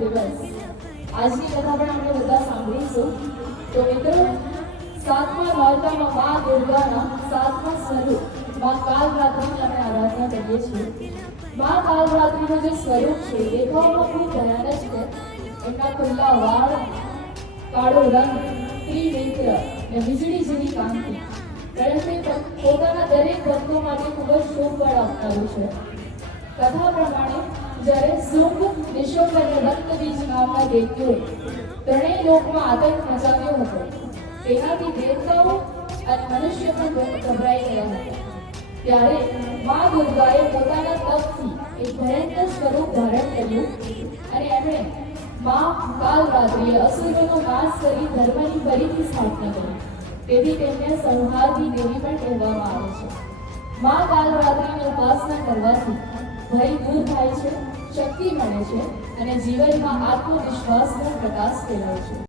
દિવસ આજની કથા પણ આપણે બધા સાંભળીશું। તો મિત્રો, 7મા નોરતામાં મા દુર્ગાના 7મા સ્વરૂપ મા કાલરાત્રિની આપણે આરાધના કરીએ છીએ। મા કાલરાત્રિનું જે સ્વરૂપ છે દેખાવમાં ખૂબ ભયાનક છે। એમના ખુલ્લા વાળ, કાળો રંગ, ત્રિનેત્ર અને વીજળી જેવી કાંતિ, પરંતુ પોતાના દરેક ભક્તો માટે ખૂબ જ શુભ ફળ આપનારું છે। કથા પ્રમાણે જ્યારે શુંભ, નિશુંભ અને રક્તબીજ નામના દૈત્યોએ ત્રણેય લોકમાં આતંક મચાવ્યો હતો, તેનાથી દેવતાઓ અને મનુષ્ય પણ ગભરાઈ ગયા હતા। ત્યારે મા દુર્ગાએ પોતાના તપથી એક ભયંકર સ્વરૂપ ધારણ કર્યું અને એમણે મા કાલરાત્રિએ અસુરોનો નાશ કરી ધર્મની ફરીથી સ્થાપના કરી। તેથી તેમને સંહારની દેવી પણ કહેવામાં આવે છે। મા કાલરાત્રિની ઉપાસના કરવાથી ભય દૂર થાય છે, શક્તિ મળે છે અને જીવનમાં આત્મવિશ્વાસનો પ્રકાશ ફેલાય છે।